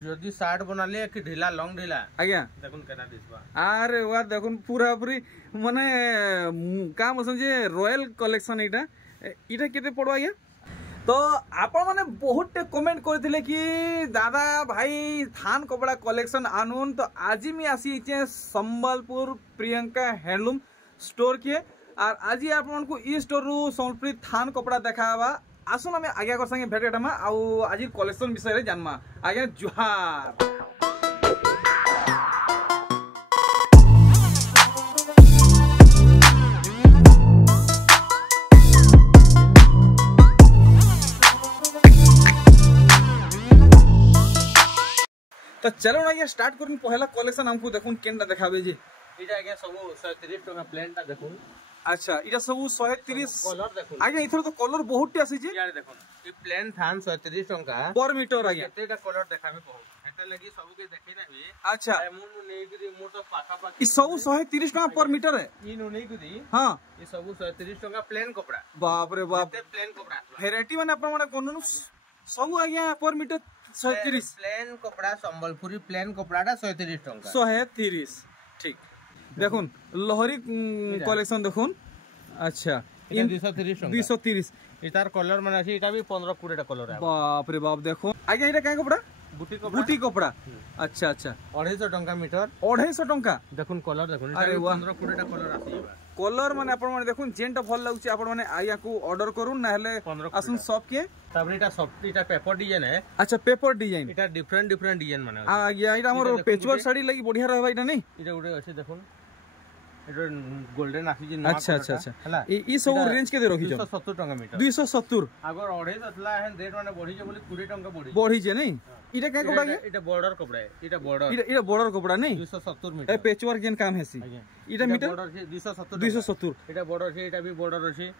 जदि शार्ट बनाले कि ढीला लॉन्ग ढीला आज्ञा देखुन केना दिसबा। अरे वाह देखुन पूरा पूरी माने काम समझे रॉयल कलेक्शन इटा इटा केते पड़ो आज्ञा। तो आपण माने बहुत कमेंट करथिले कि दादा भाई थान कपड़ा कलेक्शन आनुन। तो आज मी आसी छे संबलपुर प्रियंका हैंडलूम स्टोर के और आज आपन को ई स्टोर रु संबलपुर थान कपड़ा देखावा। आसुन आम आज्ञा कर संगे भेटेटामा आउ आज कलेक्शन विषय रे जानमा। आज्ञा जुहार। तो चलो ना स्टार्ट करूँ पहला कलेक्शन हमको देखून केनटा देखाबे जी। इटा आगे सब 130 टका प्लेनटा देखुन। अच्छा इटा सब 130 कलर देखुन। आगे इथर तो कलर बहुत टी आसी जी। यार देखुन ई प्लेन थान 130 टका पर मीटर आगे केतेटा कलर देखाबे कहू एटा लगी सब के देखै नाबी। अच्छा मुनु नै करी मोर तो पाखा पाखी ई सब 130 टका पर मीटर है। ई नु नै करी हां ई सब 130 टका प्लेन कपड़ा। बाप रे बाप प्लेन कपड़ा वैरायटी माने अपन माने कोन सब आगे पर मीटर 130 प्लेन कपड़ा संबलपुरी प्लेन कपड़ाटा 130 टका 130 ठीक। देखुन लहरी कलेक्शन देखुन। अच्छा इटा 230 टका 230 इतार कलर माने अछि इटा भी 15-20 टा कलर है। बाप रे बाप देखो आगे इटा का कपड़ा बूटी कपड़ा। अच्छा अच्छा 250 टका मीटर 250 टका देखुन कलर देखुन अरे वाह 15-20 टा कलर आसी कलर माने आपण माने देखुन जेंटा भल लागुची आपण माने आया को ऑर्डर करूं ना हले आसुन शॉप के तबरे इटा सॉफ्ट इटा पेपर डिजाइन है। अच्छा पेपर डिजाइन इटा डिफरेंट डिजाइन माने आ गया इटा हमर पेचवर्क साड़ी लगी बढ़िया रहबा इटा नहीं इटा उडे अछि देखुन इटा गोल्डन आसी जे अच्छा अच्छा अच्छा हला ई सब रेंज के दे रखी 270 टका मीटर 270 अगर 250 अतला है रेट माने बढ़ी जे बोली 20 टका बढ़ी जे नहीं इटा का कपड़ा के इटा बॉर्डर कपड़ा है इटा बॉर्डर कपड़ा नहीं 270 मीटर ए पेचवर्क जेन काम हेसी इटा मीटर बॉर्डर 270 इटा बॉर्डर छै इटा भी बॉर्डर अछि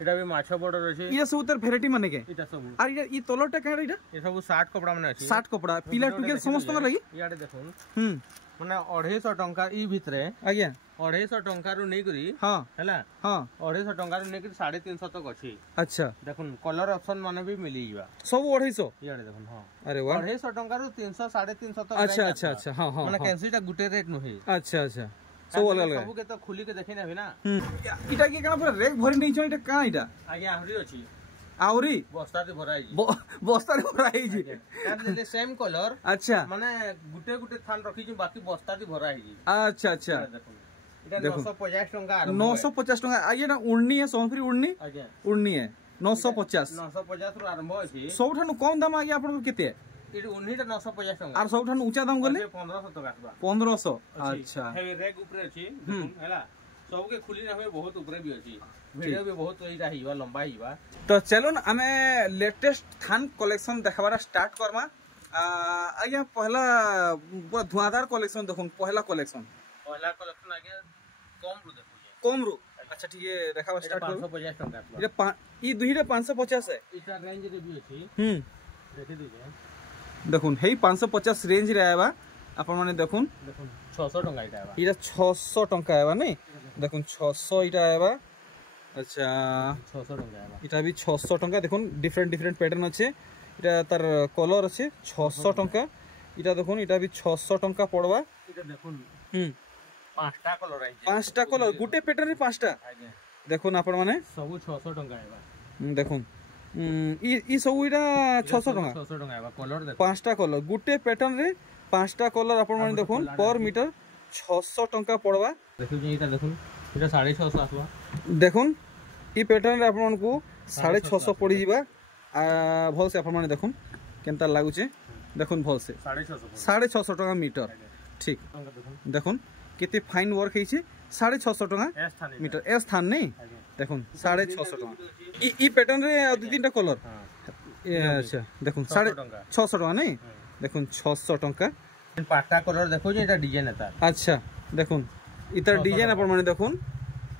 इटा भी माछा बॉर्डर अछि। ये सब तर वैरायटी माने के इटा सब और ई तलरटा का इटा ये सब 60 कपड़ा माने अछि 60 कपड़ा पिला टुके समस्त में लगी याडे देखुन माने 250 टका ई भितरे आज्ञा 250 टका रु नै करी हां हैला हां 250 टका रु नै करी 350 तक अछि। अच्छा देखुन कलर ऑप्शन माने भी मिली जीवा सब 250 याडे देखुन हां अरे वाह 250 टका रु 300 350 तक। अच्छा अच्छा अच्छा हां हां माने कैंसीटा गुटे रेट नु है। अच्छा अच्छा सब अलग अलग सब के तो खुली के देखै ना ना इटा के कना पूरा रेक भरि नै छ इटा का इटा आगे आहुरी अछि आउरी बस्ता दे भराई बस्ता रे भराई जी यार सेम कलर अच्छा माने गुटे गुटे थान रखी छी बाकी बस्ता दे भराई जी। अच्छा अच्छा इटा 950 टका 950 टका आइए ना उड़नी है सोनपुरी उड़नी आज्ञा उड़नी है 950 रु आरंभ अछि। सबठानु कम दाम आगे आपन केते इटा उन्नीटा 950 टका और सबठानु ऊंचा दाम गले 1500 टका आसबा 1500 अच्छा हे रेक ऊपर अछि हैला सब के खुली ना होय बहुत ऊपर भी अछि वीडियो भी बहुत इटा हिवा लंबा हिवा। तो चलो ना हमें लेटेस्ट थान कलेक्शन देखबारा स्टार्ट करमा। आगे पहला पूरा धुआंधार कलेक्शन देखुन पहला कलेक्शन आगे कम रु अच्छा ठीक है देखावा स्टार्ट करू 550 टका इटा ई दुहीरे 550 है इटा रेंज रे भी अछि देखि दीजिए देखुन हे 550 रेंज रे आबा अपन माने देखुन 600 टका इटा आबा इटा 600 टका आबा नहीं देखुन 600 इटा आबा। अच्छा 600 टका आबा इटा भी 600 टका देखुन डिफरेंट पैटर्न अच्छे इटा तार कलर अच्छे 600 टका इटा देखुन इटा भी 600 टका पड़वा। इटा देखुन पांचटा कलर आइ पांचटा कलर गुटे पैटर्न रे पांचटा देखुन अपन माने सब 600 टका आबा देखुन ई सब इटा 600 टका आबा कलर देखो पांचटा कलर गुटे पैटर्न रे पांचटा कलर अपन माने देखुन पर मीटर 600 टका पड़वा। देखु जे इटा देखुन इटा 650 आसबा देखुन ई पैटर्न रे अपन को 650 पड़ी जीवा भल से अपन माने देखुन केनता लागु छे देखुन भल से 650 टका मीटर ठीक देखुन केते फाइन वर्क है छे 650 टका मीटर एस थान नहीं देखुन 650 टका ई पैटर्न रे दु तीनटा कलर अच्छा देखुन 650 टका नहीं देखुन 600 टका पांचटा कलर देखो जे एटा डिजाइन एता। अच्छा देखुन इतर डिजाइन अपन माने देखुन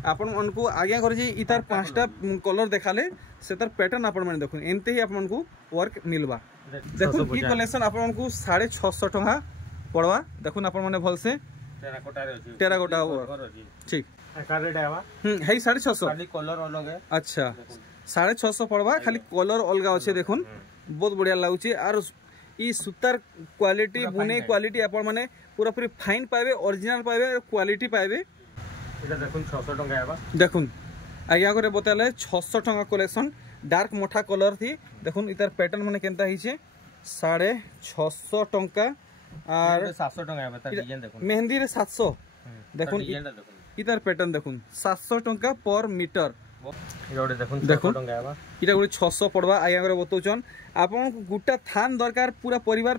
आपण मन को आगे कर जे इतर पांचटा कलर देखाले से तर पैटर्न आपण माने देखुन एनते ही आपण को वर्क मिलबा। देखुन की कलेक्शन आपण मन को 650 टका पड़वा देखुन आपण माने भल से टेराकोटा ठीक का रेट आवा हे 650 खाली कलर अलग है। अच्छा 650 पड़वा खाली कलर अलग अच्छे देखुन बहुत बढ़िया लगुच और ई सूतार क्वालिटी पूरा बुने fine क्वालिटी आपण माने पूरा पूरी फाइन पाइबे ओरिजिनल पाइबे क्वालिटी पाइबे এটা দেখুন 600 টাকা আবা देखुन आज्ञा करे बताले 600 टंका कलेक्शन डार्क मोठा कलर थी देखुन इतार पैटर्न माने केनता हिचे 650 टंका और 700 টাকা আবা তার ডিজাইন দেখুন मेहंदी रे 700 देखुन ডিজাইনটা দেখুন इतार पैटर्न देखुन 700 टंका पर मीटर এটা ওটা দেখুন দেখুন। 600 টাকা আবা इटा गुडी 600 पड़वा आज्ञा करे बतौचन आपन गुटा थान दरकार पूरा परिवार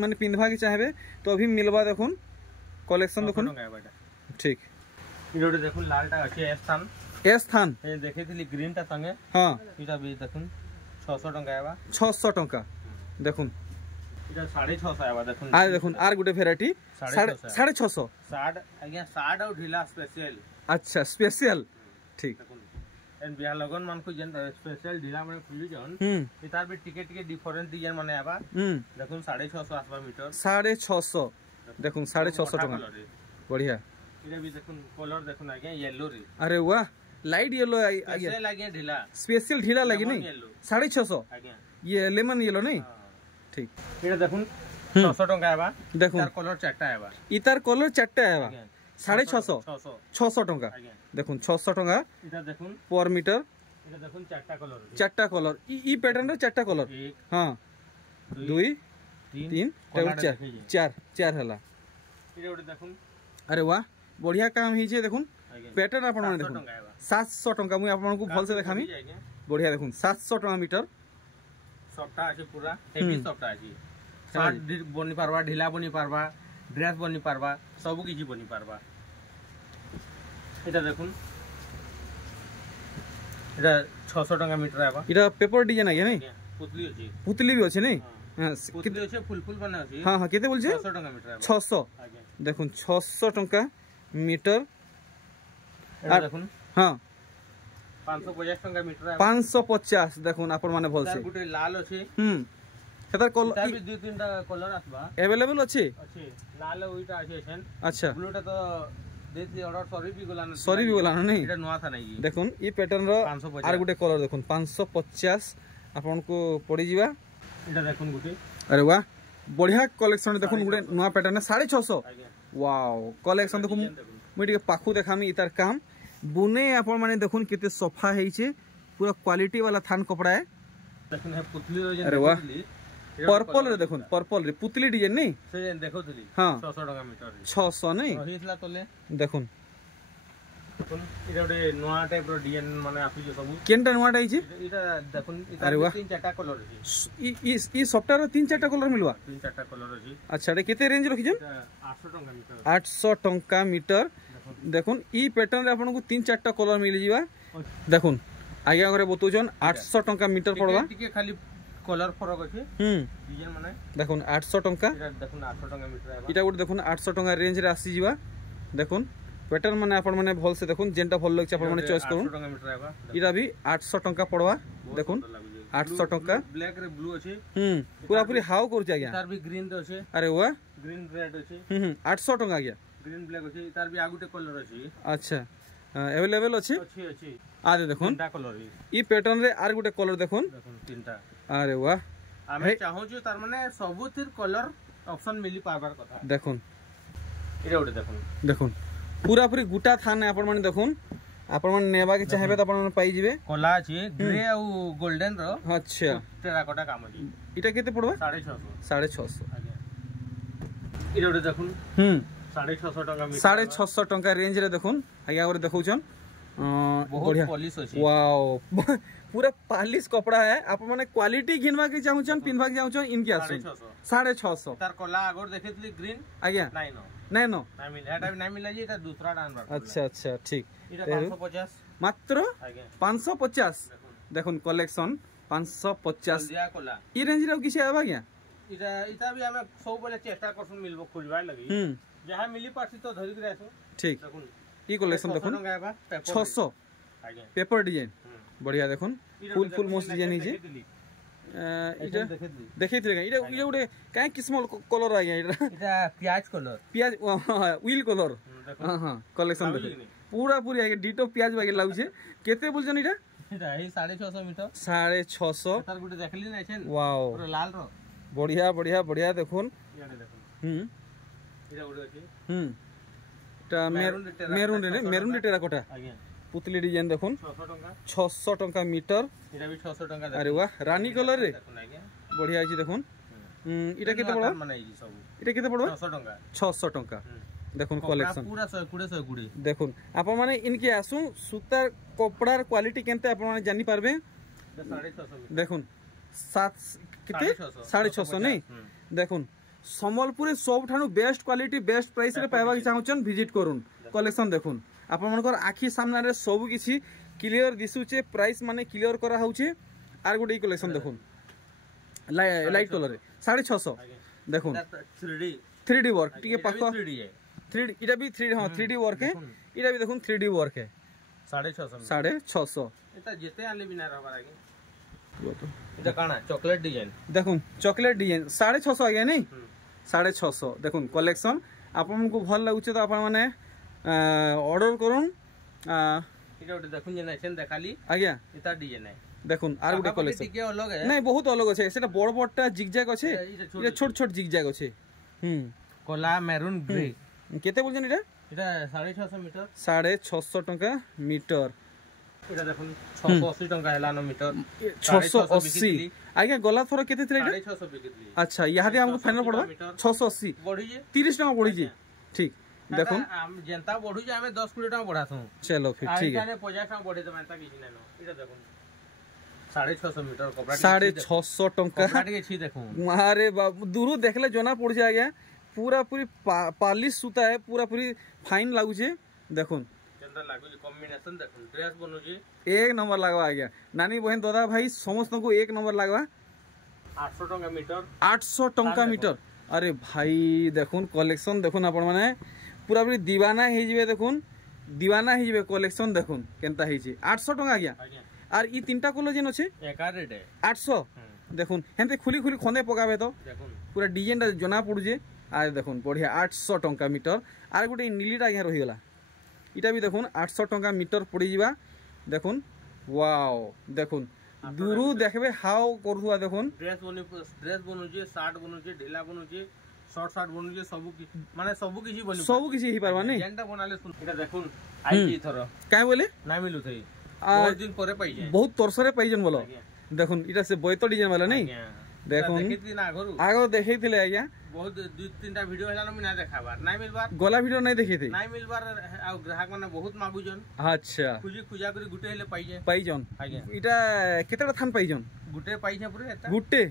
माने पिंधवा के चाहबे तो अभी मिलवा देखुन कलेक्शन देखुन টাকা আবা এটা ठीक এটা ওটা দেখুন লালটা আছে এস স্থান एस थान এই দেখেছিলি গ্রিনটা সঙ্গে हाँ এটা বি দেখুন 600 টাকা আবা 600 टंका देखुन এটা 650 আবা দেখুন आ देखुन आर गुटे भेराइटी 650 650 শার্ট আজ্ঞা শার্ট আর ঢিলা স্পেশাল अच्छा स्पेशल ठीक দেখুন এন্ড বিয়া লগন মানকু যেন স্পেশাল ঢিলা মানে খুলি জন এটার বি টিকে টিকে ডিফারেন্ট ডিজাইন মানে আবা দেখুন 650 আসবা মিটার 650 देखुन 650 टंका बढ़िया এটা বি দেখুন কলর দেখুন আজ্ঞা ইয়েলো রে अरे वाह लाइट येलो आ गया স্পেশাল আজ্ঞা ঢিলা स्पेशल ढीला लगी नहीं yellow 650 আজ্ঞা ये लेमन येलो नहीं ठीक এটা দেখুন 600 টাকা আবা देखुन তার কলর চারটা আবা इतार कलर चारटा है আজ্ঞা 650 600 600 टंका আজ্ঞা देखुन 600 टंका এটা দেখুন पर मीटर এটা দেখুন চারটা কলর चारटा कलर ई पैटर्न रे चारटा कलर এক हाँ दुई তিন तीन কলাটা चार দেখেই যায়। चार चार हला এটা ওটা দেখুন अरे वाह बढ़िया काम हिचे देखुन আজ্ঞা पैटर्न आपण माने 700 देखुन টাকা আবা 700 टंका मुई आपण को भल से देखामी আজ্ঞা बढ़िया देखुन 700 टंका मीटर সবটা আছে পুরা হেভি সবটা আছে শার্ট বনি পারবা ঢিলা বনি পারবা ড্রেস বনি পারবা সব কিছু বনি পারবা এটা দেখুন এটা 600 টাকা মিটার আবা इटा पेपर डिजाइन आ गया नहीं আজ্ঞা পুতলি আছে पुतली भी अच्छे नहीं হ্যাঁ हाँ, পুতলি আছে ফুল ফুল বানা আছে हाँ हाँ केते बोल छे 600 টাকা মিটার আবা 600 আজ্ঞা देखुन 600 टंका मीटर এটা দেখুন हाँ 550 টাকা মিটার আবা 550 देखुन आपण माने भल से তার গুটে লাল আছে हेतार এটা कलर বি দুই তিনটা কালার আসবা अवेलेबल अच्छे আছে লাল ওইটা আছে এখান अच्छा ব্লুটা তো দেতি অর্ডার সরি বি গলা না सॉरी भी बोला नहीं এটা নয়া থা নাই देखुन ई pattern row 550 are Gute colour देखुन 550 आपण को पड़ी जीवा এটা দেখুন গুটে अरे वाह बढ़िया कलेक्शन देखुन गुटे नया पैटर्न 650 আজ্ঞা वाओ कलेक्शन देखुन দেখুন मुई टिके पाखु देखामी इतार काम बुने आपण माने देखुन केते सफा हेइचे पूरा क्वालिटी वाला थान कपड़ा है দেখুন হে পুতলি রে अरे वाह দেখলি पर्पल रे देखुन पर्पल रे पुतली डिजाइन नहीं সে দেখোতলি हाँ 600 টাকা মিটার 600 नहीं রহিতলা তলে देखुन দেখুন এটা ওটে নয়া টাইপ র ডিজাইন মানে আপনি সব केनटा नवाटा आइचे এটা দেখুন এটা अरे वाह। তিন চারটা কালার আছে ई सॉफ्टवेयर रो 3-4टा कलर मिलवा তিন চারটা কালার আছে अच्छा रे केते रेंज रखिजन এটা 800 টাকা মিটার 800 टंका मीटर देखुन ई पैटर्न रे आपन को 3-4टा कलर मिल जीवा देखुन आगे करे बतौजन 800 टंका मीटर पड़वा টিকে খালি কালার ফরক আছে ডিজাইন মানে देखुन 800 टंका এটা দেখুন 800 টাকা মিটার আবা इटा गुटे देखुन 800 टंका रेंज रे आसी जीवा देखुन पैटर्न माने आपण माने भल से देखुन जेंटा भल लागछ आपण माने चॉइस करूं 800 টাকা মিটার আবা इटा भी 800 टंका पड़वा देखुन 800 टंका ব্ল্যাক রে ব্লু আছে पूरा पूरी हाउ कर गया তার বি গ্রিন রে আছে अरे वाह গ্রিন রেড আছে 800 टंका गया গ্রিন ব্ল্যাক আছে তার বি আগুটে কালার আছে अच्छा अवेलेबल अच्छे ଅଛି ଅଛି आरे देखुन তিনটা কালার ई पैटर्न रे आर गुटे कलर देखुन দেখুন তিনটা अरे वाह আমি চাহুଛୁ তার মানে ସବୁଥିର କଲର ଅପସନ ମିଳି ପାରବାର କଥା देखुन এটা ওটা দেখুন देखुन पूरा पूरी गुटा थान है आपण माने देखुन आपण माने नेबा के चाहेबे त आपण माने पाई जिवे କଲା ଅଛି ଗ୍ରେ ଆଉ ଗୋଲ୍ଡେନ ର अच्छा টেরাকোটা কাম ଅଛି इटा केते पड़वा 650 650 ଆଜ୍ଞା এটা ওটা দেখুন 650 টাকা মিটার 650 टंका रेंज रे देखुन आगे और देखौछन ବହୁତ बढ़िया পলিশ ଅଛି वाओ पूरा पालिश कपड़ा है आप माने क्वालिटी घिनवा के चाहुछन पिनवा के चाहुछन इनके आसुन 650 তার কলা আগর দেখেতলি গ্রিন आज्ञा নাই নো नहीं नो নাই মিলে এটা নাই মিলে যে এটা দুসরা ডানবার अच्छा अच्छा ठीक এটা 550 मात्र আଜ୍ଞା 550 দেখুন देखुन कलेक्शन 550 দিয়া কলা ई रेंज रे किसी आबा गया এটা বি আমি সব বলে চেষ্টা করছুন মিলবো খুলবার লাগি যাহা মিলি পাছি তো ধরি করে আসো ठीक দেখুন ई कलेक्शन देखुन 600 আଜ୍ଞা पेपर डिजाइन बढ़िया देखुन फुल फुल मोस्ट डिजाइन हिजे এটা দেখেতলি देखैत रे इटा इटा उडे काहे किस्म कलर आ गया इटा এটা পিয়াজ কলর प्याज व्हील कलर দেখুন हां हां कलेक्शन लाଗୁଛି देखो କି नहीं? पूरा पूरी आगे डिटो प्याज बागे लाउछे केते बोलजन इटा এটা এই 650 মিটার 650 তার গুটে দেখলি না এছেন वाओ পুরো লাল র बढ़िया बढ़िया बढ़िया देखुन ইয়ারে দেখুন हम्म এটা গুলো আছে এটা মেরুন টেরাকোটা আজ্ঞা পুতলি ডিজাইন দেখুন 600 টাকা 600 টাকা মিটার এটা भी 600 টাকা আরে বাহ রানী কলর রে দেখুন আজ্ঞা बढ़िया আছে দেখুন এটা কেতে পড়বা মানে এই সব এটা কেতে পড়বা 600 টাকা 600 টাকা দেখুন কলেকশন পুরা 120 দেখুন আপন মানে ইনকে আসু সুতার কপড়ার কোয়ালিটি কেনতে আপন মানে জানি পারবে 650 দেখুন 7 কেতে 650 নেই দেখুন সম্বলপুরে সবঠানু বেস্ট কোয়ালিটি বেস্ট প্রাইস রে পাইবা চাহুছন ভিজিট করুন কলেকশন দেখুন আপন মানकर আখি সামনারে সবু কিছু ক্লিয়ার দিসুছে প্রাইস মানে ক্লিয়ার করা হউছে আর গোটে কলেকশন দেখুন লাইট কলর 650 দেখুন 3D वर्क টিকে পাখ 3D এটা भी 3D हां 3D वर्क है এটা भी দেখুন 3D वर्क है 650 এটা যেতে আলে বিনা রবার আগে এটা কানা চকলেট ডিজাইন দেখুন চকলেট ডিজাইন 650 আগে নাই 650 দেখুন কলেকশন আপনাদের ভাল লাগুছে তো আপনার মানে অর্ডার করুন এটা ওটা দেখুন যে নাইছেন দেখালি আজ্ঞা এটা ডিজাইন আছে দেখুন আর গোটে কলেকশন টিকে অলগ আছে নাই বহুত অলগ আছে সেটা বড় বড়টা জিগজ্যাগ আছে এটা ছোট ছোট জিগজ্যাগ আছে কলা মেরুন গ্রে কেতে বলছেন এটা এটা 650 মিটার 650 টাকা মিটার এটা দেখুন 680 টাকা হেলানো মিটার 680 আজ্ঞা গলা থর কেতে ছিল এটা 650 বিকিলি আচ্ছা ইহাদে हमको फाइनल पड़बा 680 বড়ি যে 30 টাকা পড়ি যে ঠিক দেখুন জেনতা বড়ু যে আমি 10 20 টাকা বড়াছু চলো फिर ठीक है এখানে 50 টাকা বড়ে দেব এতা কিছু নাই এটা দেখুন 650 মিটার কপড়া 650 টাকা কপড়া টিকে ছি দেখুন আরে বাবু দূর দেখলে জনা পড়ছে আজ্ঞা पूरा पूरी पालिश सूता है पूरा पूरी फाइन लागुचे देखुन चंदा लागु जे कॉम्बिनेशन देखुन ड्रेस बनु जे एक नंबर लागवा आज्ञा नानी बहन दादा भाई समस्त को एक नंबर लागवा 800 टका मीटर 800 टका मीटर अरे भाई देखुन कलेक्शन देखुन आपण माने पूरा पूरी दीवाना हे जिवे देखुन दीवाना हे जिवे कलेक्शन देखुन केनता हे छि 800 टका आज्ञा और ई तीनटा कलर जेन अछि एका रेट है 800 देखुन हेंते खुली खुली खंदे पकाबे तो देखुन पूरा डिजाइन जना पड़ुजे আর দেখুন বড়িয়া 800 টাকা মিটার আর গোটে নীলিটা আজ্ঞা রহিগলা এটা भी দেখুন 800 টাকা মিটার পড়ি যাবা দেখুন ওয়াও দেখুন দূরু দেখবে হাও করুয়া দেখুন ড্রেস বনুছে শার্ট বনুছে ঢিলা বনুছে শর্ট শার্ট বনুছে সবু কিছু বনি সবু কিছু হি পারবা নাই যেনটা বনালে এটা দেখুন আইজি থর কাই বলে না মিলু থাই বহুত দিন পরে পাই যায় বহুত তরসরে পাইজন বলো দেখুন এটা সে বইতো ডিজাইন वाला নাই দেখুন আগে দেখাইছিলে আজ্ঞা বহুত দুই তিনটা ভিডিও হেলানো আমি না দেখাবার নাই মিলবার গলা ভিডিও নাই দেখাইতে নাই মিলবার আর গ্রাহক মানে বহুত মাগুজন আচ্ছা খুঁজা করে গুটে হেলে পাইছে পাইজন আজ্ঞা এটা কেতেটা থান পাইজন গুটে পাইছে পুরো এটা গুটে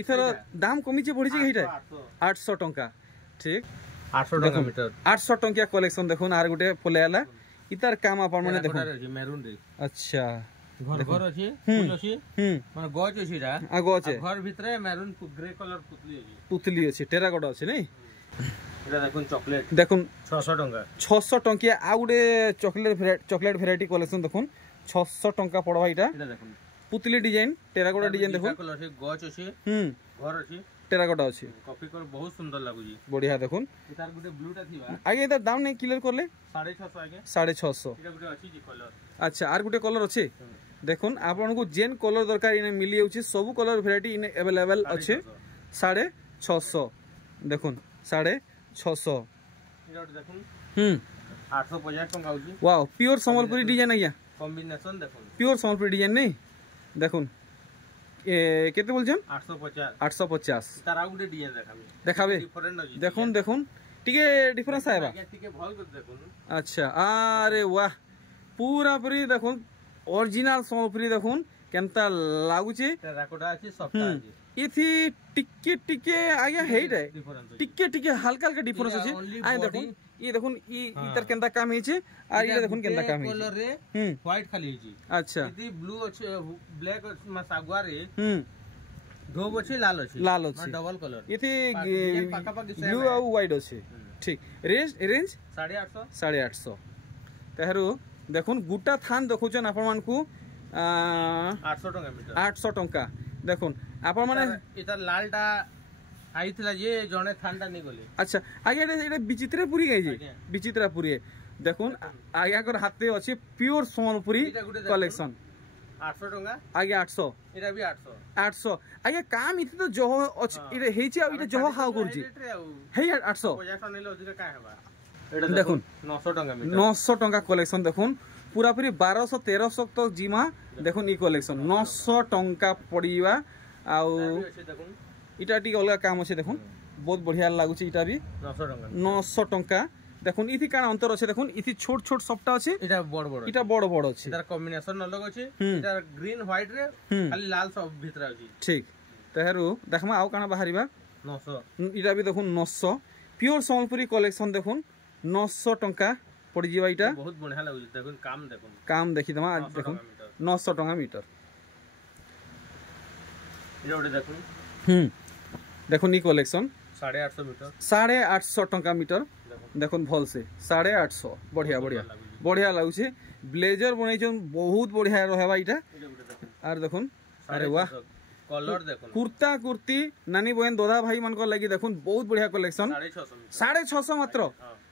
ইথর দাম কমিছে পড়িছে এইটা 800 টাকা ঠিক 800 টাকা মিটার 800 টাকা কালেকশন দেখুন আর গুটে ফলে আলা ইতার কাম আপন মানে দেখুন মেরুন রে আচ্ছা ঘর ঘর আছে ফুল আছে মানে গজ আছে এটা গজ আছে ঘর ভিতরে মেরুন গ্রে কালার পুতলি আছে টেরাকোটা আছে নাই এটা দেখুন চকলেট দেখুন 600 টাকা 600 টাকা আর গুটে চকলেট ভ্যারাইটি কালেকশন দেখুন 600 টাকা পড়বা এটা দেখুন পুতলি ডিজাইন টেরাকোটা ডিজাইন দেখুন কালার আছে গজ আছে ঘর আছে টেরাকোটা আছে কপি করে বহুত সুন্দর লাগুজি বড়িয়া দেখুন এটার গুটে ব্লুটা থিবা আগে এটার দাম নেই ক্লিয়ার করলে 650 আগে 650 এটা গুটে আছে জি কলর আচ্ছা আর গুটে কলর আছে দেখুন আপনার যেন কলর দরকার ইনে মিলি যাচ্ছে সবু কলর ভ্যারাইটি ইনে अवेलेबल আছে 650 দেখুন 650 এটা দেখুন 850 টাকা হউজি ওয়াও পিওর সম্বলপুরি ডিজাইন আইয়া কম্বিনেশন দেখুন পিওর সম্বলপুরি ডিজাইন নেই দেখুন কেতে বলছেন 850 তার আউটে ডিজাইন দেখাবে ডিফারেন্ট আছে দেখুন দেখুন টিকে ডিফারেন্স আইবা টিকে ভাল করে দেখুন আচ্ছা আরে বাহ পুরা পুরি দেখুন অরিজিনাল সম্বলপুরি দেখুন কেনতা লাগুছে টেরাকোটা আছে সফট আছে ইথি টিকে টিকে আগে হেইটা টিকে টিকে হালকা হালকা ডিফারেন্স আছে আই দেখুন ই দেখুন ই ইতার কেনতা কাম হইছে আর ইটা দেখুন কেনতা কাম হইছে কলর রে হোয়াইট খালি হইছে আচ্ছা ইদি ব্লু আছে ব্ল্যাক মা সাগুয়ারে ধোব আছে লাল আছে ডবল কলর ইথি ব্লু আর হোয়াইট আছে ঠিক রেঞ্জ 850 তেহরু দেখুন গুটা থান দেখুছেন আপন মানকু 800 টাকা মিটার 800 টাকা দেখুন আপন মানে এটা লালটা আইতলা যে জনে থানটা নি গলে আচ্ছা আগে এটা বিচিত্রপুরি গাইছে বিচিত্রপুরি দেখুন আগে আগর হাতে আছে পিওর সম্বলপুরি কালেকশন 800 टंका आगे 800 एटा भी 800 800 आगे काम इथे तो जह इटे हेची आ इटे जह हाउ करची हे 800 50 टन ले अधिक का हेबा एटा देखुन 900 टंका मीटर 900 टंका कलेक्शन देखुन पूरा पूरी 1200 1300 तक जिमा देखुन ई कलेक्शन 900 टंका पड़ीवा आउ देखुन इटा टी अलगा काम अछि देखुन बहुत बढ़िया लागुची इटा भी 900 टंका देखुन इथि काना अंतर अछि देखुन इथि छोट छोट सपटा अछि इटा बड़ इटा बड़ बड़ अछि इधर कॉम्बिनेशन अलग अछि इधर ग्रीन व्हाइट रे खाली लाल सब भीतर अछि ठीक तहेरु देखमा आउ काना बाहरिबा 900 इटा भी देखुन 900 प्योर संबलपुरी कलेक्शन देखुन 900 टंका पड़ जीवा इटा बहुत बढ़िया लागुची देखुन काम देखि दमा देखुन 900 टंका मीटर इटा ओडे देखुन देखुन ई कलेक्शन 850 मीटर 850 टंका मीटर देखुन भल से 850 बढ़िया बढ़िया बढ़िया लागुचे ब्लेजर बनैछन बहुत बढ़िया रहबा इटा आर देखुन अरे वाह कलर देखुन कुर्ता कुर्ती नानी बहन दादा भाई मन को लागि देखुन बहुत बढ़िया कलेक्शन 650 मात्र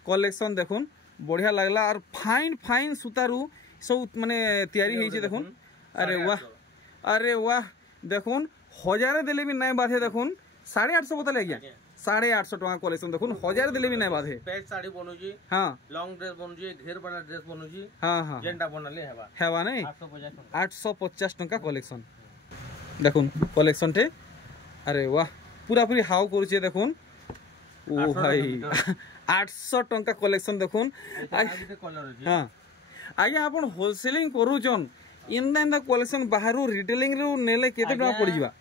कलेक्शन देखुन बढ़िया लागला और फाइन फाइन सुतारू सब माने तैयारी होइछे देखुन अरे वाह देखुन हजार देले भी नहीं बाधे देखुन 850 बता लगिया 850 टका कलेक्शन देखुन हजार देले भी नहीं बाधे पैच साड़ी बनउजी हां लॉन्ग ड्रेस बनउजी घेर बना ड्रेस बनउजी हां जेंटा बनले हेबा नहीं 850 टका कलेक्शन देखुन कलेक्शन टे अरे वाह पूरा पूरी हाउ करूचे देखुन ओ भाई 800 टंका कलेक्शन देखुन हां आगे आपण होलसेलिंग करूचन इन कलेक्शन बाहरु रिटेलिंग रो नेले केते टका पड़ जिबा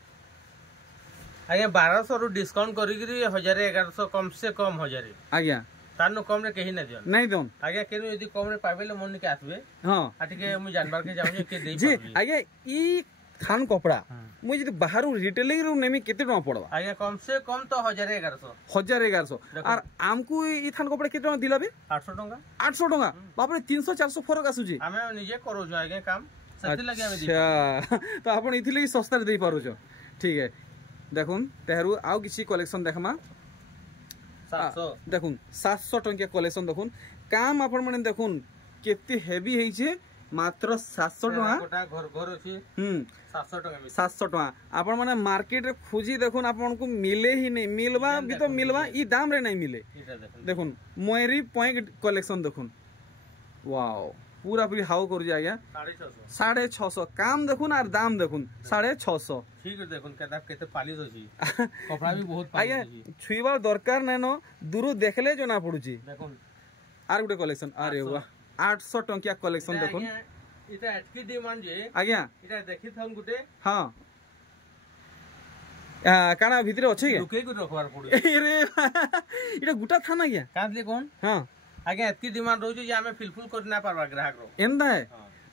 आगे 1200 रु डिस्काउंट करी 1000 1100 कम से कम 1000 आज्ञा तानो कम रे कहि न दियन नहीं दोन आगे केनु यदि कम रे पाबेले मन के आसबे हां आटिके मु जानबार के जाउ के देई जी आगे ई थान कपड़ा मु जदि बाहरु रिटेलिंग रो नेमी केते टका पड़बा आगे कम से कम तो 1000 1100 और आमकु ई थान कपड़ा केते टका दिलाबे 800 टका 800 टका बाप रे 300 400 फरक आसुजी हमें निजे करू जो आगे काम सती लगे हमें अच्छा तो आपण इथिले सस्ता रे देई पारो छ ठीक है देखुन तेहरू आउ किसी कलेक्शन देखमा 700 देखुन 700 टंकिया कलेक्शन देखुन काम आपण माने देखुन केते हेवी हेई छे मात्र 700 टका घर घर अछि 700 टका 700 टका आपण माने मार्केट रे खोजी देखुन आपण को मिले ही नहीं मिलवा भी तो मिलवा ई दाम रे नहीं मिले देखुन मोयरी पॉइंट कलेक्शन देखुन वाओ पूरा पूरी हाउ कर जाए 650 काम देखुन और दाम देखुन 650 ठीक है देखुन केते पालिश अछि कपड़ा भी बहुत पालिश अछि छुईबार दरकार नैनो दूर देखले जना पड़ुची देखुन आर गुटे कलेक्शन अरे वाह 800 टंकिया कलेक्शन देखुन इटा एटकी डिमांड जे आज्ञा इटा देखि थन गुटे हां काना भीतर अछि के लुके को रखवार पड़ु अरे इटा गुटा थाना गया कादले कोन हां आगे एतकी डिमांड रहउची जे हमें फिलफिल कर ना पारबा ग्राहक रो एंदा है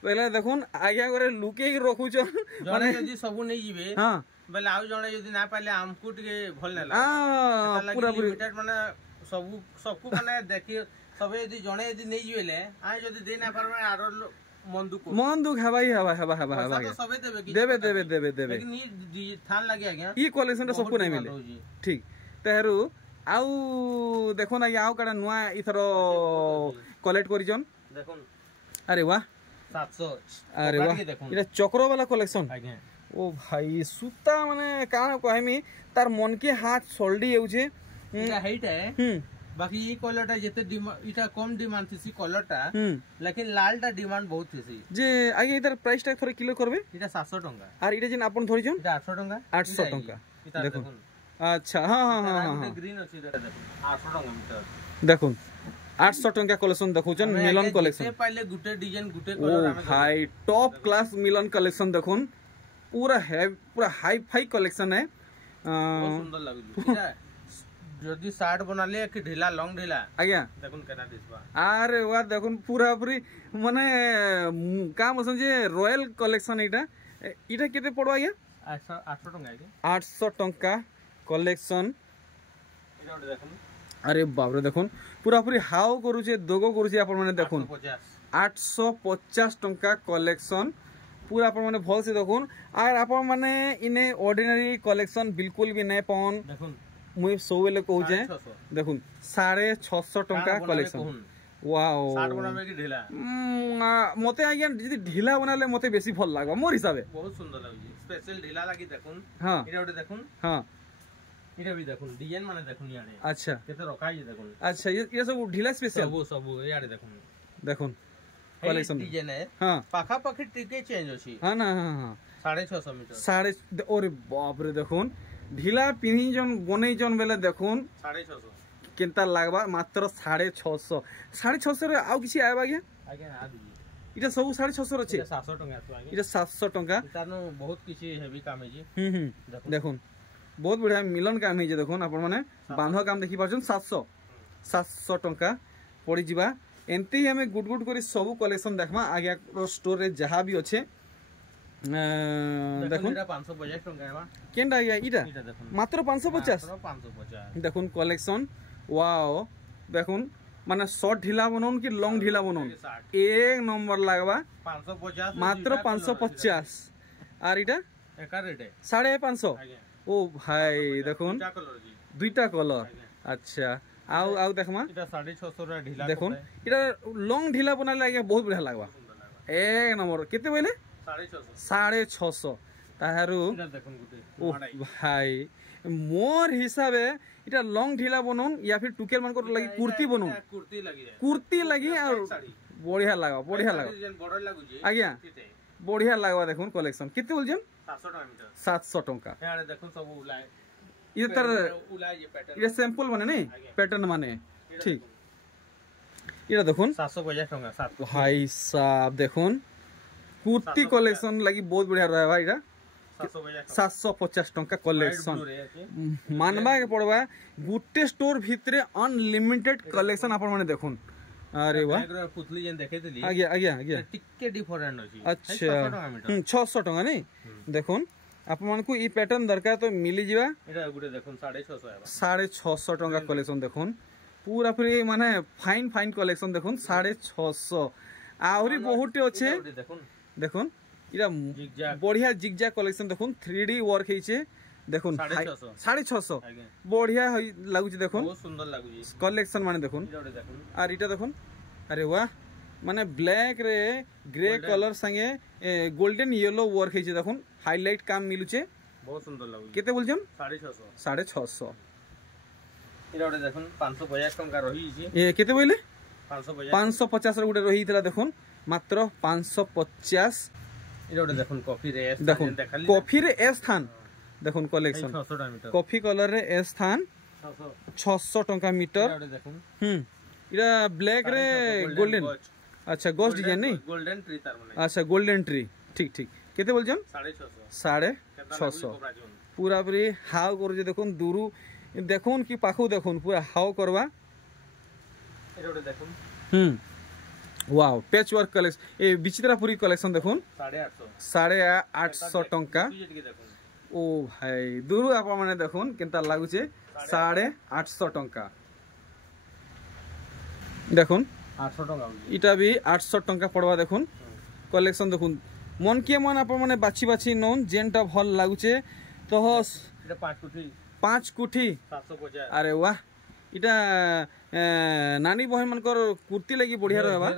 पहले देखुन आज्ञा करे लुके रखु छ जने यदि सबु नै जिवे हां बेले आउ जने यदि ना पाले हमकु टिके भल ना हां पूरा पूरी लिमिटेड माने सबकु माने देखि सबे यदि जने यदि नै जिवेले आ यदि दे ना पारबा आरो मन दुख हवाई हवा तो सबे देबे लेकिन ई थान लागि आज्ञा ई कलेक्शन सबको नै मिले ठीक तेहरू आउ देखो ना आउ काडा नुआ इथर कलेक्ट करिजन देखुन अरे वाह 700 अरे वाह इटा चक्र वाला कलेक्शन आज्ञा ओ भाई सूता माने काना कहमी तार मन के हाथ सोल्डी होउछे इटा हाइट है बाकी ई कलरटा जेते इटा कम डिमांड थीसी कलरटा लेकिन लालटा डिमांड बहुत थीसी जे आगे इधर प्राइस टैग थोड़ा किलो करबे इटा 700 टंका और इटा जिन आपन धरिजन इटा 800 टंका 800 टंका देखुन अच्छा हां हां हां ग्रीन अछि देखुन 800 टंका मीटर देखुन 800 टंका कलेक्शन देखुचन मिलन कलेक्शन से पहले गुटे डिजाइन गुटे कलर हमें हाई टॉप क्लास मिलन कलेक्शन देखुन पूरा हाई फाई कलेक्शन है बहुत सुंदर लागु इटा जदी शर्ट बनाले कि ढीला लॉन्ग ढीला आज्ञा देखुन केना दिसबा अरे वाह देखुन पूरा पूरी माने काम समझे रॉयल कलेक्शन इटा केते पड़ो आज्ञा 800 टंका आज्ञा 800 टंका कलेक्शन इटा देखुन अरे बाप रे देखुन पूरा पूरी हाउ करूचे दोगो करूचे आपण माने देखुन 850 टंका कलेक्शन पूरा आपण माने भल से देखुन और आपण माने इने ऑर्डिनरी कलेक्शन बिल्कुल भी नै पाउन देखुन मुई सोवेले कहू जे देखुन 650 टंका कलेक्शन वाओ 60 बनाबे की ढिला मते आज्ञा जदी ढिला बनाले मते बेसी भल लागबा मोर हिसाबे बहुत सुंदर लागै स्पेशल ढिला लागि देखुन हां इटा ओटे देखुन हां इटा भी देखुन डिजाइन माने देखुन याडे अच्छा केते रखाई जे देखुन अच्छा ये सब ढिला स्पेशल सब याडे देखुन देखुन कलेक्शन डिजाइन है हां पाखा पाखी टिके चेंज होची हां ना हां हां 650 मीटर साढ़े ओरे बाप रे देखुन ढिला पिनी जन बनै जन बेले देखुन 650 केनता लागबा मात्र 650 650 रे आउ किछि आबा गया आगे आ दी इटा सब 650 रे छै 700 टका आतो आगे इटा 700 टका तारनो बहुत किछि हेवी काम है जी देखुन बहुत बढ़िया मिलन काम है जे देखुन आपण माने बांधो काम देखि परछन 700 टका पड़ी जिबा एंती हमें गुड गुड करी सब कलेक्शन देखमा आगे स्टोर रे जहां भी अच्छे देखुन 550 टका है केनडा गया इटा मात्र 550 देखुन कलेक्शन वाओ देखुन माने शॉर्ट ढीला बनोन कि लॉन्ग ढीला बनोन एक नंबर लागबा 550 मात्र 550 आर इटा एका रेट है 550 ओ भाई देखुन दुईटा कलर अच्छा आउ आउ देखमा इटा 650 रा ढीला देखुन इटा लॉन्ग ढीला बनाले आगे बहुत बढ़िया लागबा एक नंबर केते बोले 650 ताहारु देखुन गुटे भाई मोर हिसाबे इटा लॉन्ग ढीला बनोन या फिर टुकेल मन को लगी कुर्ती बनोन कुर्ती लगी और बढ़िया लागबा बड़ लागु जे आज्ञा बढ़िया लागबा देखुन कलेक्शन केते बोल जन 700 टका मीटर 700 टका यार देखुन सब उलाय ये तर उलाय ये पैटर्न ये सैंपल माने नहीं पैटर्न माने ठीक ये देखुन 750 टका 7 भाई साहब देखुन कुर्ती कलेक्शन लगी बहुत बढ़िया रहा भाई इटा 750 टका कलेक्शन मानबा के पड़वा गुटे स्टोर भितरे अनलिमिटेड कलेक्शन आपण माने देखुन अरे वाह पुतली जन देखे देली आगे आगे आगे टिके डिफरेंट होची अच्छा 600 टका नहीं देखुन आप मन को ई पैटर्न दरकार तो मिली जीवा एटा गुटे देखुन 650 है 650 टका कलेक्शन देखुन पूरा पूरी माने फाइन फाइन कलेक्शन देखुन 650 आहुरी बहुत अच्छे देखुन इरा बढ़िया जिगजा कलेक्शन देखुन 3D वर्क हेचे देखुन 650 बढ़िया लागुची देखुन बहुत सुंदर लागुची कलेक्शन माने देखुन आर इटा देखुन अरे वाह माने ब्लैक रे ग्रे कलर संगे गोल्डन येलो वर्क हेचे देखुन हाईलाइट काम मिलुचे बहुत सुंदर लागुची केते बोलजम 650 इरा ओटे देखुन 550 टका रही छी ए केते बोले 550 रे गुटे रही थिला देखुन मात्र 550 इरा ओटे देखुन कॉफी रे एस देखुन कॉफी रे एस थान देखुन कलेक्शन 600 टका मीटर कॉफी कलर रे एस थान 600 टका मीटर इरा ब्लैक रे गोल्डन अच्छा गोस्ट डिजाइन नहीं गोल्डन ट्री तार माने अच्छा गोल्डन ट्री ठीक ठीक केते बोलजन 650 पूरा पूरी हाव कर जे देखुन दूरु देखुन कि पाखु देखुन पूरा हाव करवा एटा ओटे देखुन वाओ पैच वर्क कलेक्शन ए विचित्रापुरी कलेक्शन देखुन 850 टका ओ भाई दूरु आप माने देखुन केनता लागुचे 850 टका देखुन 800 टका इटा भी 800 टका पड़वा देखुन कलेक्शन देखुन मन के मन आप माने बाछी बाछी नोन जेनटा भल लागुचे तो इटा 5 कुठी 750 अरे वाह इटा नानी बहन मनकर कुर्ती लगी बढ़िया रहबा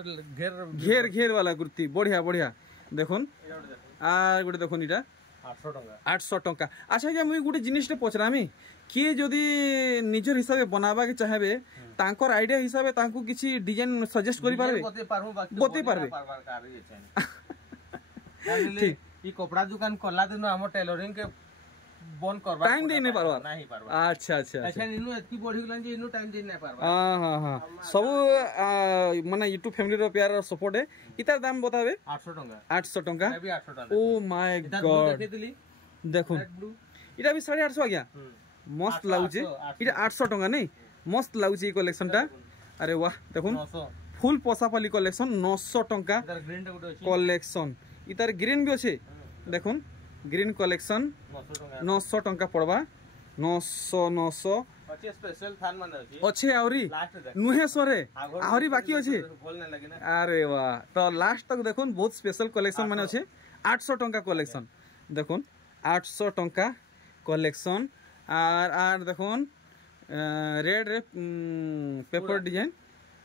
घेर घेर वाला कुर्ती बढ़िया बढ़िया देखुन आ गुटे देखुन इटा 800 टका अच्छा क्या मुई गुटे जिनिसटे पचरामी किए जदि निजर हिसाबे बनाबा के चाहेबे तांकर आइडिया हिसाबे तांको किछि डिजाइन सजेस्ट करि पारबे बते पारबे ठीक ई कपड़ा दुकान कला दिन हम टेलरिंग के बन करबा टाइम दे नहीं पारबा नहीं पारबा अच्छा अच्छा अच्छा इनु एतकी बढ़ी गलन जे इनु टाइम दे नहीं पारबा हां हां सब माने YouTube फैमिली रो प्यार और सपोर्ट है इतार दाम बताबे 800 टका भी 800 टका ओ माय गॉड देखो इटा भी 850 आ गया मस्त लागुचे इटा 800 टका नहीं मस्त लागुचे ई कलेक्शन टा अरे वाह देखुन फुल पोसापाली कलेक्शन 900 टका कलेक्शन इतार ग्रीन भी अच्छे देखुन ग्रीन कलेक्शन 900 टका पड़वा 900 अच्छे स्पेशल थान माने अच्छे आउरी नुहे सरे आउरी बाकी अच्छे अरे वाह तो लास्ट तक देखुन बहुत स्पेशल कलेक्शन माने अच्छे 800 टका कलेक्शन देखुन 800 टका कलेक्शन आर देखुन रेड रे पेपर डिजाइन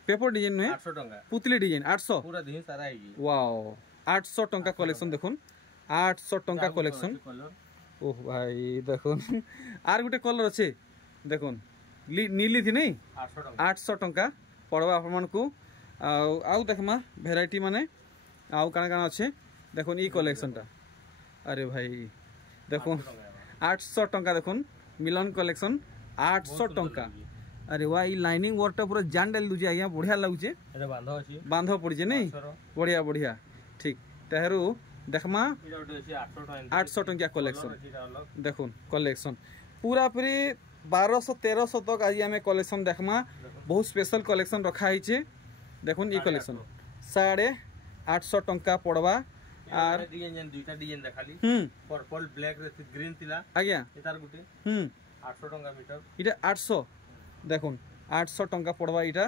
पेपर डिजाइन नुहे 800 टंका पुतली डिजाइन 800 पूरा दिन सारा है वाओ 800 टंका कलेक्शन देखुन 800 टंका कलेक्शन ओह भाई देखुन आर गुटे कलर अच्छे देखुन नीली थी नहीं 800 टंका पड़वा आपण को आउ देखमा भेराइटी माने आउ काना काना अच्छे देखुन ई कलेक्शन टा अरे भाई देखुन 800 टंका देखुन मिलन कलेक्शन 800 टंका अरे वाह ई लाइनिंग वर्क टा पूरा जान डाल दुजे आज्ञा बढ़िया लागुचे एटा बांधो अछि बांधो पड़ी जे नहीं बढ़िया बढ़िया ठीक तेहरू देखमा 800 टंका कलेक्शन देखुन कलेक्शन पूरा पूरी 1200-1300 तक आज आम कलेक्शन देखमा बहुत स्पेशल कलेक्शन रखा है देखुन ये कलेक्शन 850 टंका पड़वा आर डिजाइन दुईटा डिजाइन देखाली पर्पल ब्लैक रे ग्रीन तिला आज्ञा एतार गुटे 800 टंका मीटर इटा 800 देखुन 800 टंका पड़वा इटा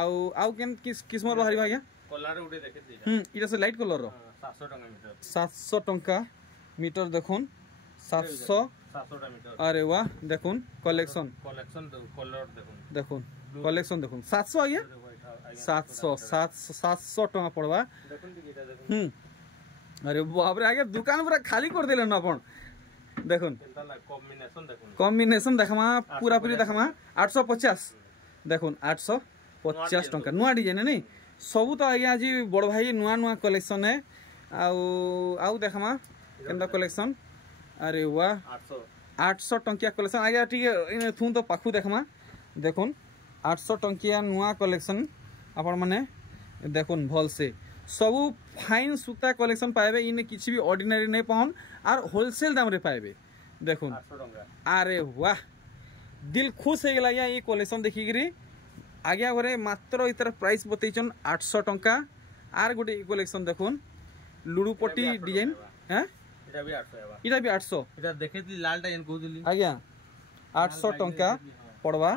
आउ आउ केन किस्मर बाहरी आज्ञा कलर उडे देखे दिला इटा से लाइट कलर रो 700 टंका मीटर 700 टंका मीटर देखुन 700 मीटर अरे वाह देखुन कलेक्शन कलर देखुन कलेक्शन देखुन 700 आज्ञा 700 टंका पड़वा अरे बाप रे आगे दुकान पूरा खाली कर देले न अपन देखुन कॉम्बिनेशन देखमा पूरा पूरी देखमा 850 देखुन 850 टंका नुआ डिजाइन नहीं सबू तो आज्ञा आज बड़ भाई नुआ नुआ कलेक्शन है आउ देखमा केनता कलेक्शन अरे वाह 800 टंकिया कलेक्शन आज्ञा ठीक थू तो पाखु देखमा देखुन 800 टंकिया नुआ कलेक्शन आपण माने देखुन भल से सबू फाइन सूता कलेक्शन पाइबे इन किसी भी ऑर्डिनरी नहीं पाउन और होलसेल दाम रे पाइबे देखुन अरे वाह दिल खुश हो गला ये कलेक्शन देखिकरी आज्ञा घरे मात्र इतर प्राइस बतैचन 800 टंका आर गोटे कलेक्शन देखुन लुडुपट्टी डिजाइन हैं इटा भी 800 इटा देखेती लाल टाइन कहउली आज्ञा 800 टंका पड़वा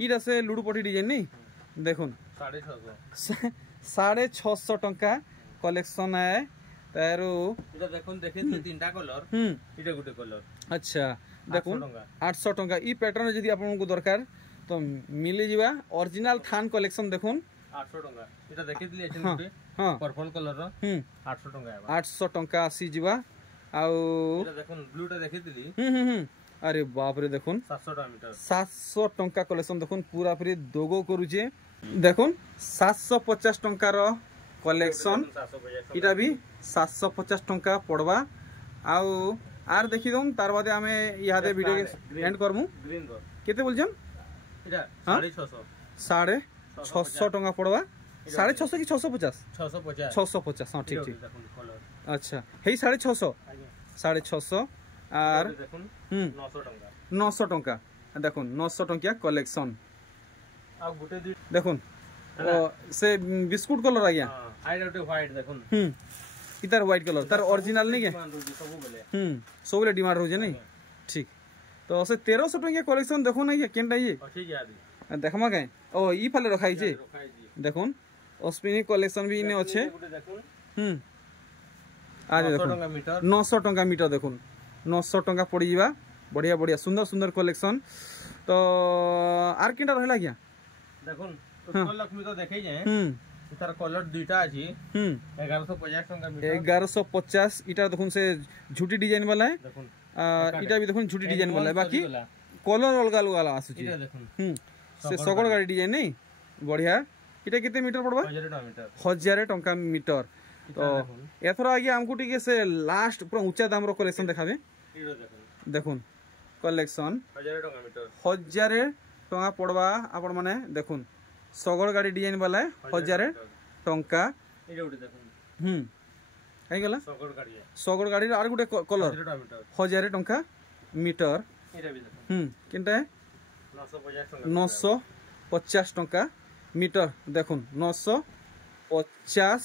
इटा से लुडुपट्टी डिजाइन नहीं देखुन 650 टंका कलेक्शन है तारो इटा देखुन देखेती तीनटा कलर इटा गुटे कलर अच्छा देखुन 800 टंका ई पैटर्न जदी आपन को दरकार तो मिली जीवा ओरिजिनल थान कलेक्शन देखुन 800 टंका इटा देखेतली एछन गुटे पर्पल कलर रो 800 टंका 800 टंका आसी जीवा आउ इटा देखुन ब्लूटा देखेतली अरे बाप रे देखुन 700 टंका मीटर 700 टंका कलेक्शन देखुन पूरा पूरी दोगो करूचे देखुन 750 टंका रो कलेक्शन इटा भी 750 टंका पड़वा आउ आर देखि दम तार बादे हमें यादे वीडियो के एंड करमु ग्रीन रो केते बोल जम इटा 650 टंका पड़वा 650 कि 650 650 हां ठीक ठीक अच्छा हे 650 650 आर देखुन 900 टंका देखुन 900 टंकिया कलेक्शन आ गुटे देखुन से बिस्कुट कलर आज्ञा आइडा व्हाइट देखुन इतार व्हाइट कलर तार ओरिजिनल नहीं के सब बेले डिमांड रोजे नहीं ठीक तो से 1300 टंकिया कलेक्शन देखो ना ये केनटा ये अछि यादी देखमा काई ओ ई फाले रखाई छे देखुन ओस्पिनी कलेक्शन भी इने अच्छे आज देखुन 900 टंका मीटर देखुन 900 टंका पड़ी जीवा बढ़िया बढ़िया सुंदर सुंदर कलेक्शन तो आर केनटा रहला क्या देखुन उत्कल लक्ष्मी तो देखै जाय इतार कलर दुईटा अछि 1150 टंका मीटर 1150 इटा देखुन से झूठी डिजाइन वाला है देखुन इटा भी देखुन झूठी डिजाइन वाला है बाकी कलर अलग अलग वाला आसु छी से सगड़ गाड़ी डिजाइन नहीं बढ़िया इटा कितने मीटर पड़बा 1000 टंका मीटर तो एथरा आगे हमको टिके से लास्ट पूरा ऊंचा दाम रो कलेक्शन देखाबे देखुन कलेक्शन 1000 टंका मीटर 1000 टंका पड़वा आपण माने देखुन सगड़ गाड़ी डिजाइन वाला है 1000 टंका इटा उठे देखुन काई गला सगड़ गाड़ी आर गुटे कलर 1000 टंका मीटर इटा भी देखुन केनटा 950 टंका मीटर देखुन 950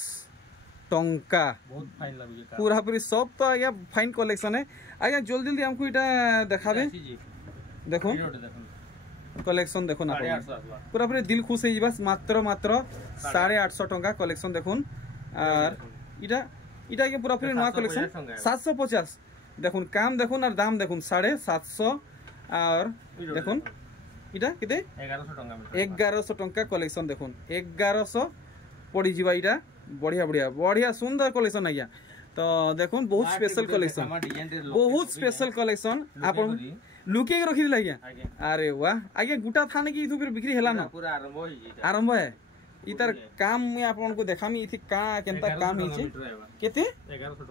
टंका बहुत फाइन लागुजे पूरा पूरी सब तो आज्ञा फाइन कलेक्शन है आज्ञा जल्दी जल्दी हमको इटा देखाबे देखुन कलेक्शन देखुन पूरा पूरी दिल खुश है बस मात्र 850 टंका कलेक्शन देखुन और इटा इटा के पूरा पूरी नया कलेक्शन 750 देखुन काम देखुन और दाम देखुन 750 और देखुन इटा केते 1100 टंका कलेक्शन देखुन 1100 पड़ी जीवा इटा बढ़िया बढ़िया बढ़िया सुंदर कलेक्शन आज्ञा तो देखुन बहुत स्पेशल कलेक्शन आपन लुके रखी दिला आज्ञा अरे वाह आज्ञा गुटा थाने की फिर बिक्री हैला ना पूरा आरंभ है इतर काम में आपन को देखामी इथि का केनता काम हिचे केते 1100